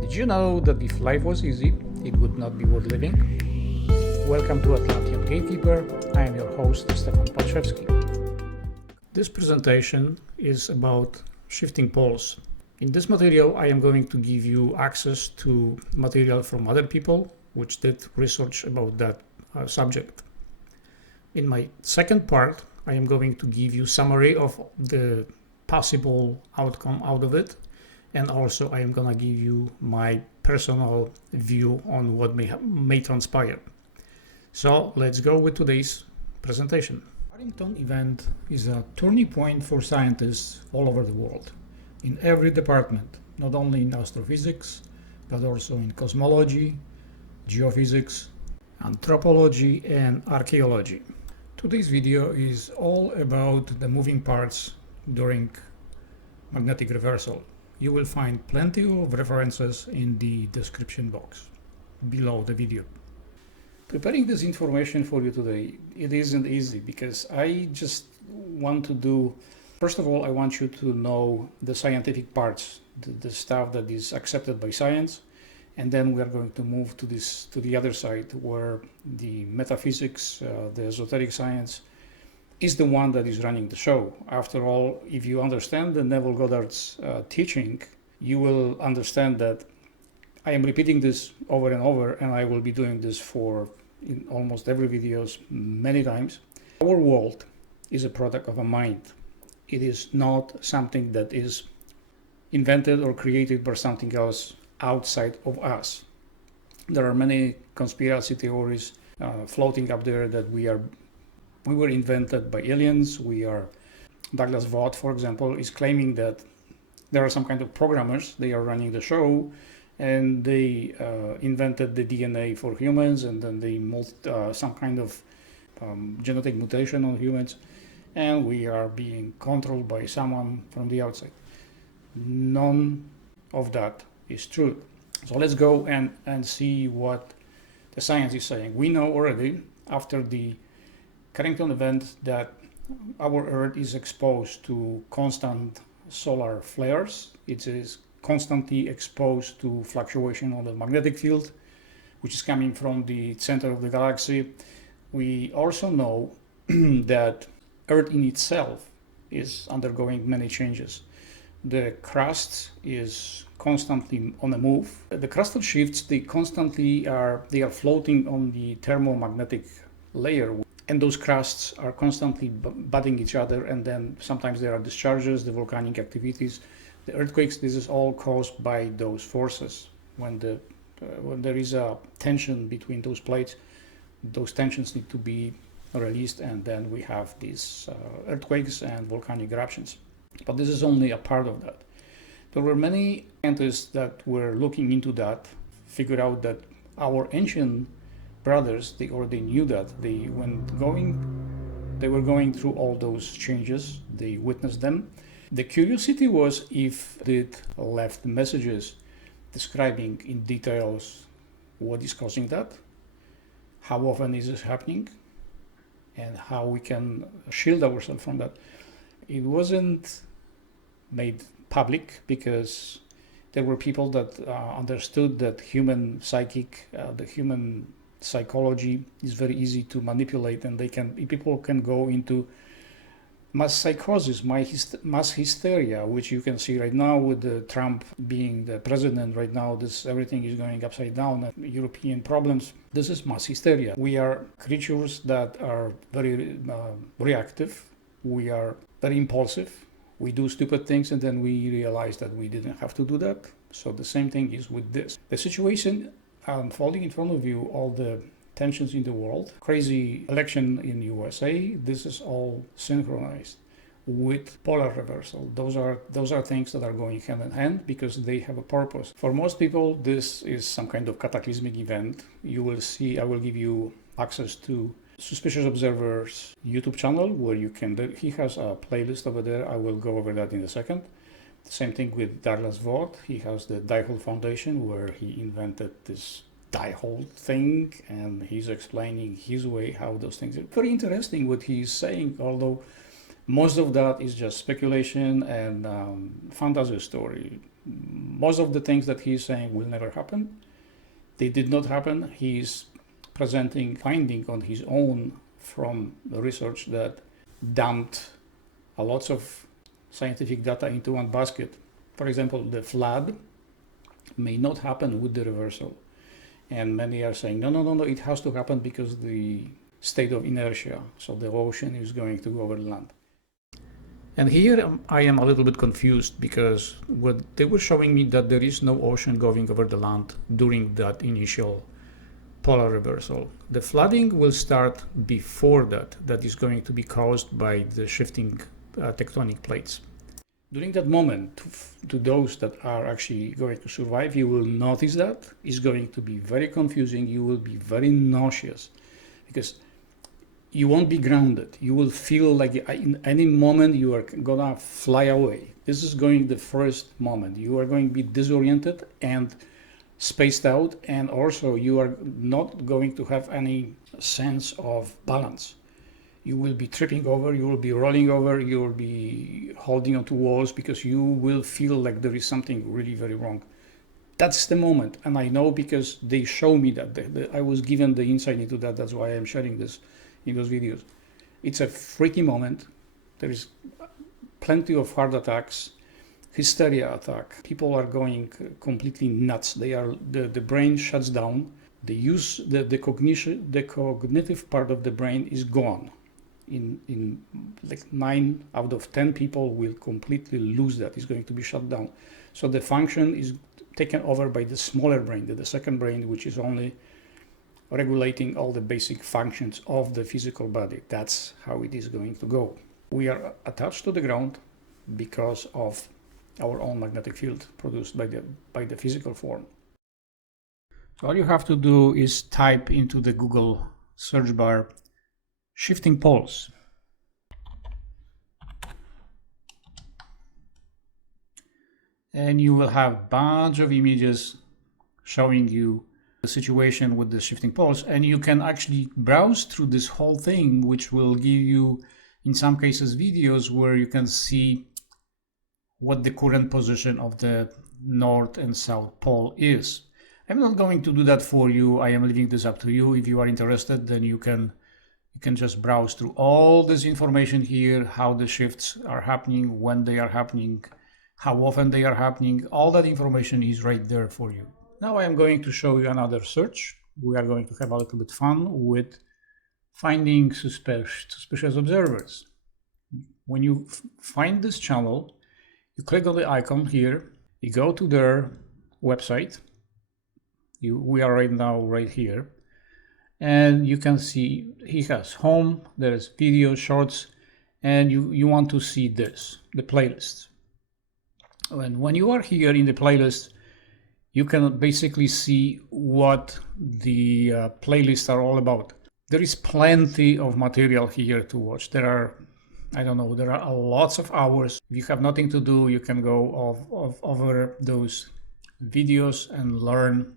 Did you know that if life was easy, it would not be worth living? Welcome to Atlantean Gatekeeper. I am your host, Stefan Paczewski. This presentation is about shifting poles. In this material, I am going to give you access to material from other people which did research about that subject. In my second part, I am going to give you summary of the possible outcome out of it, and also I am gonna give you my personal view on what may transpire. So let's go with today's presentation. The Carrington event is a turning point for scientists all over the world, in every department, not only in astrophysics, but also in cosmology, geophysics, anthropology, and archaeology. Today's video is all about the moving parts during magnetic reversal. You will find plenty of references in the description box below the video. Preparing this information for you today, it isn't easy because I just want to do, first of all, I want you to know the scientific parts, the stuff that is accepted by science, and then we are going to move to the other side where the metaphysics, the esoteric science is the one that is running the show. After all, if you understand the Neville Goddard's teaching, you will understand that I am repeating this over and over, and I will be doing this in almost every videos many times. Our world is a product of a mind. It is not something that is invented or created by something else outside of us. There are many conspiracy theories floating up there that we were invented by aliens. Douglas Vaught, for example, is claiming that there are some kind of programmers, they are running the show, and they invented the DNA for humans, and then they some kind of genetic mutation on humans, and we are being controlled by someone from the outside. None of that is true. So let's go and see what the science is saying. We know already after the Carrington event that our Earth is exposed to constant solar flares. It is constantly exposed to fluctuation on the magnetic field, which is coming from the center of the galaxy. We also know that Earth in itself is undergoing many changes. The crust is constantly on the move. The crustal shifts, they are floating on the thermomagnetic layer, and those crusts are constantly butting each other, and then sometimes there are discharges, the volcanic activities, the earthquakes. This is all caused by those forces. When there is a tension between those plates, those tensions need to be released, and then we have these earthquakes and volcanic eruptions. But this is only a part of that. There were many scientists that were looking into that, figured out that our ancient brothers, they knew that they were going through all those changes, they witnessed them. The curiosity was if it left messages describing in details what is causing that, how often is this happening, and how we can shield ourselves from that. It wasn't made public because there were people that understood that human psychology is very easy to manipulate, and people can go into mass psychosis, mass hysteria, which you can see right now with Trump being the president right now. Everything is going upside down. European problems. This is mass hysteria. We are creatures that are very reactive. We are very impulsive. We do stupid things, and then we realize that we didn't have to do that. So the same thing is with this. The situation unfolding in front of you, all the tensions in the world, crazy election in USA, this is all synchronized with polar reversal. Those are things that are going hand in hand because they have a purpose. For most people, this is some kind of cataclysmic event. You will see, I will give you access to Suspicious Observer's YouTube channel where he has a playlist over there. I will go over that in a second. The same thing with Douglas Vaught. He has the Dihole Foundation where he invented this dihole thing, and he's explaining his way how those things are very interesting what he's saying, although Most of that is just speculation and fantasy story. Most of the things that he's saying will never happen. They did not happen. He's presenting finding on his own from the research that dumped a lots of scientific data into one basket. For example, the flood may not happen with the reversal. And many are saying, no, it has to happen because the state of inertia. So the ocean is going to go over the land. And here I am a little bit confused because what they were showing me that there is no ocean going over the land during that initial polar reversal. The flooding will start before that. That is going to be caused by the shifting tectonic plates. During that moment, to those that are actually going to survive, you will notice that it's going to be very confusing. You will be very nauseous because you won't be grounded. You will feel like in any moment you are gonna fly away. This is going the first moment. You are going to be disoriented and spaced out, and also you are not going to have any sense of balance. You will be tripping over, you will be rolling over, you will be holding onto walls because you will feel like there is something really very wrong. That's the moment, and I know because they show me that. I was given the insight into that. That's why I'm sharing this in those videos. It's a freaky moment. There is plenty of heart attacks, hysteria attack. People are going completely nuts. The brain shuts down. The cognitive part of the brain is gone. In like 9 out of 10 people will completely lose that. It's going to be shut down. So the function is taken over by the smaller brain, the second brain, which is only regulating all the basic functions of the physical body. That's how it is going to go. We are attached to the ground because of our own magnetic field produced by the physical form. So all you have to do is type into the Google search bar shifting poles. And you will have a bunch of images showing you the situation with the shifting poles, and you can actually browse through this whole thing, which will give you, in some cases, videos where you can see what the current position of the North and South Pole is. I'm not going to do that for you. I am leaving this up to you. If you are interested, then you can just browse through all this information here, how the shifts are happening, when they are happening, how often they are happening. All that information is right there for you. Now I am going to show you another search. We are going to have a little bit fun with finding suspicious observers. When you find this channel, you click on the icon here, you go to their website. We are right now right here. And you can see he has home, there's video, shorts, and you want to see this, the playlist. And when you are here in the playlist, you can basically see what the playlists are all about. There is plenty of material here to watch. There are lots of hours. If you have nothing to do, you can go over those videos and learn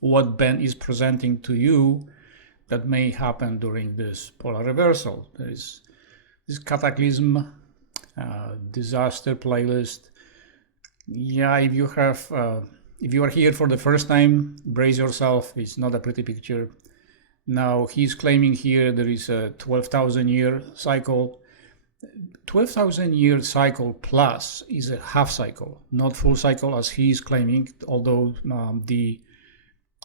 what Ben is presenting to you that may happen during this polar reversal. There is this cataclysm, disaster playlist. Yeah, if you are here for the first time, brace yourself. It's not a pretty picture. Now he's claiming here there is a 12,000 year cycle. 12,000 year cycle plus is a half cycle, not full cycle as he is claiming, although the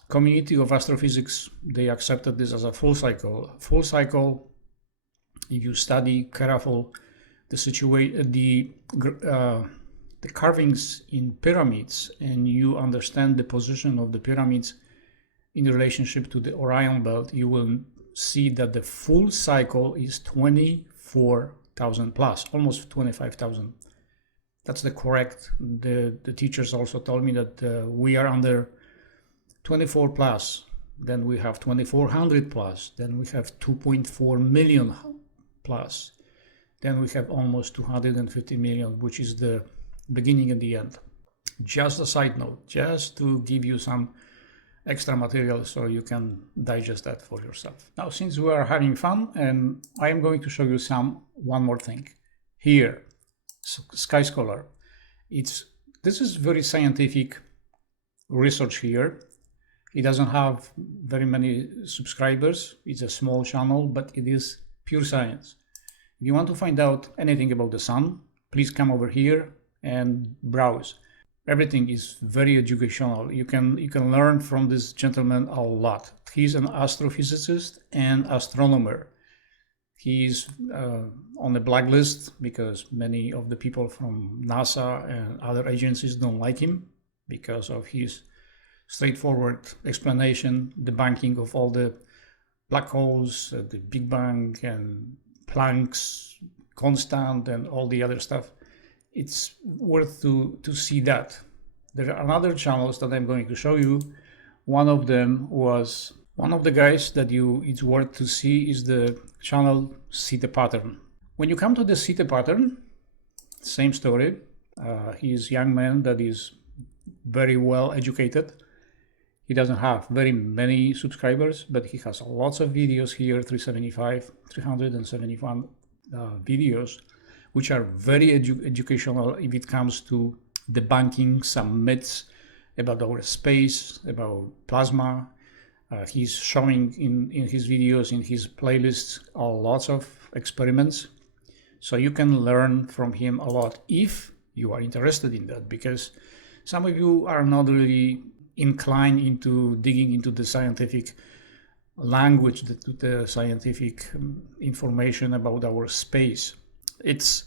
community of astrophysics, they accepted this as a full cycle. Full cycle, if you study careful the situation, the carvings in pyramids, and you understand the position of the pyramids in relationship to the Orion belt, you will see that the full cycle is 24,000 plus, almost 25,000. That's the correct. The teachers also told me that we are under 24 plus, then we have 2400 plus, then we have 2.4 million plus, then we have almost 250 million, which is the beginning and the end. Just a side note, just to give you some extra material so you can digest that for yourself. Now, since we are having fun, and I am going to show you one more thing. Here, Sky Scholar. This is very scientific research here. It doesn't have very many subscribers. It's a small channel, but it is pure science. If you want to find out anything about the sun, please come over here and browse. Everything is very educational. You can learn from this gentleman a lot. He's an astrophysicist and astronomer. He's on the blacklist because many of the people from NASA and other agencies don't like him because of his straightforward explanation, debunking of all the black holes, the Big Bang and Planck's constant and all the other stuff. It's worth to see that. There are other channels that I'm going to show you. One of them was one of the guys that it's worth to see is the channel See the Pattern. When you come to the See the Pattern, same story. He's a young man that is very well educated. He doesn't have very many subscribers, but he has lots of videos here, 371 videos, which are very educational if it comes to debunking some myths about our space, about plasma. He's showing in his videos, in his playlists, lots of experiments. So you can learn from him a lot if you are interested in that, because some of you are not really inclined into digging into the scientific language, the scientific information about our space. It's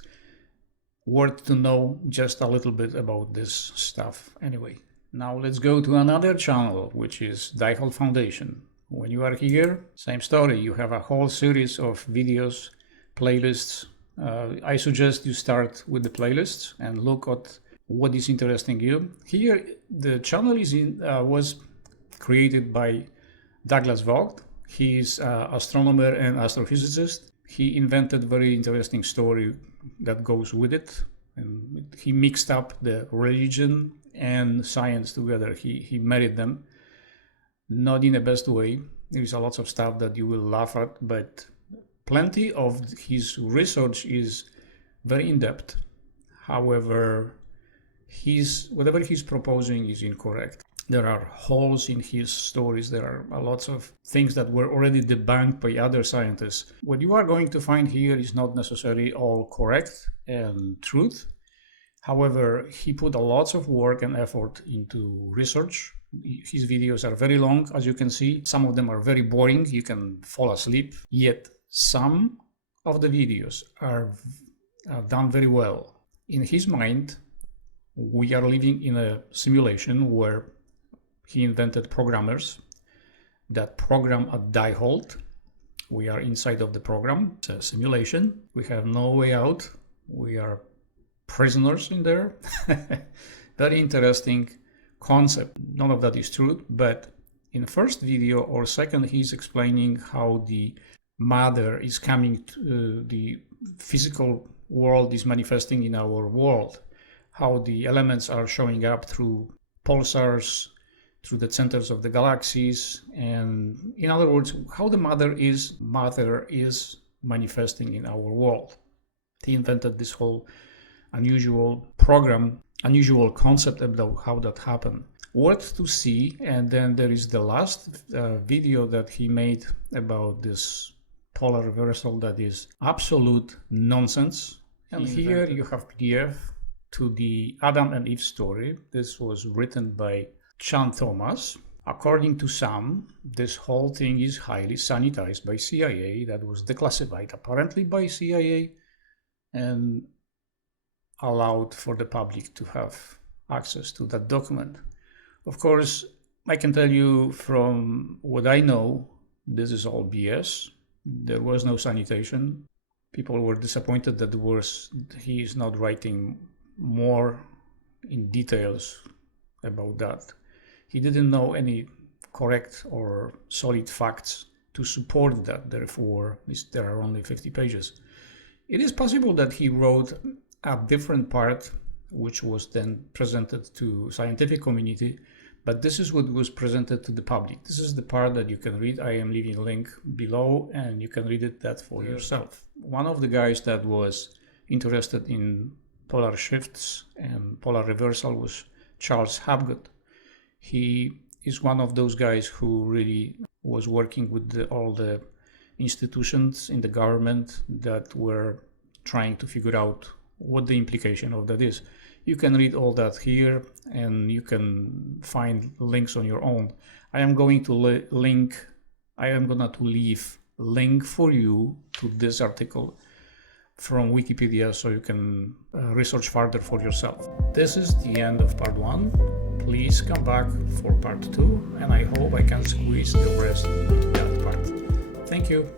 worth to know just a little bit about this stuff anyway. Now let's go to another channel, which is Dihole Foundation. When you are here, same story. You have a whole series of videos, playlists. I suggest you start with the playlists and look at what is interesting you. Here, the channel was created by Douglas Vogt. He's an astronomer and astrophysicist. He invented very interesting story that goes with it. And he mixed up the religion and science together. He married them, not in the best way. There is a lot of stuff that you will laugh at, but plenty of his research is very in-depth. However, whatever he's proposing is incorrect. There are holes in his stories. There are lots of things that were already debunked by other scientists. What you are going to find here is not necessarily all correct and truth. However, he put a lot of work and effort into research. His videos are very long, as you can see. Some of them are very boring. You can fall asleep. Yet some of the videos are done very well. In his mind, we are living in a simulation where he invented programmers that program a dihole. We are inside of the program. It's a simulation. We have no way out. We are prisoners in there. Very interesting concept. None of that is true, but in the first video or second, he's explaining how the matter is coming to the physical world, is manifesting in our world, how the elements are showing up through pulsars, through the centers of the galaxies, and in other words, how the matter is manifesting in our world. He invented this whole unusual concept about how that happened. Worth to see. And then there is the last video that he made about this polar reversal that is absolute nonsense. And here you have PDF to the Adam and Eve story. This was written by Chan Thomas. According to some, this whole thing is highly sanitized by CIA. That was declassified apparently by CIA and allowed for the public to have access to that document. Of course, I can tell you from what I know, this is all BS. There was no sanitation. People were disappointed that he is not writing more in details about that. He didn't know any correct or solid facts to support that. Therefore, there are only 50 pages. It is possible that he wrote a different part, which was then presented to scientific community, But this is what was presented to the public. This is the part that you can read. I am leaving a link below and you can read it that for yourself. One of the guys that was interested in polar shifts and polar reversal was Charles Hapgood. He is one of those guys who really was working with all the institutions in the government that were trying to figure out what the implication of that is. You can read all that here and you can find links on your own. I am going to leave link for you to this article from Wikipedia so you can research further for yourself. This is the end of part 1. Please come back for part 2 and I hope I can squeeze the rest into that part. Thank you.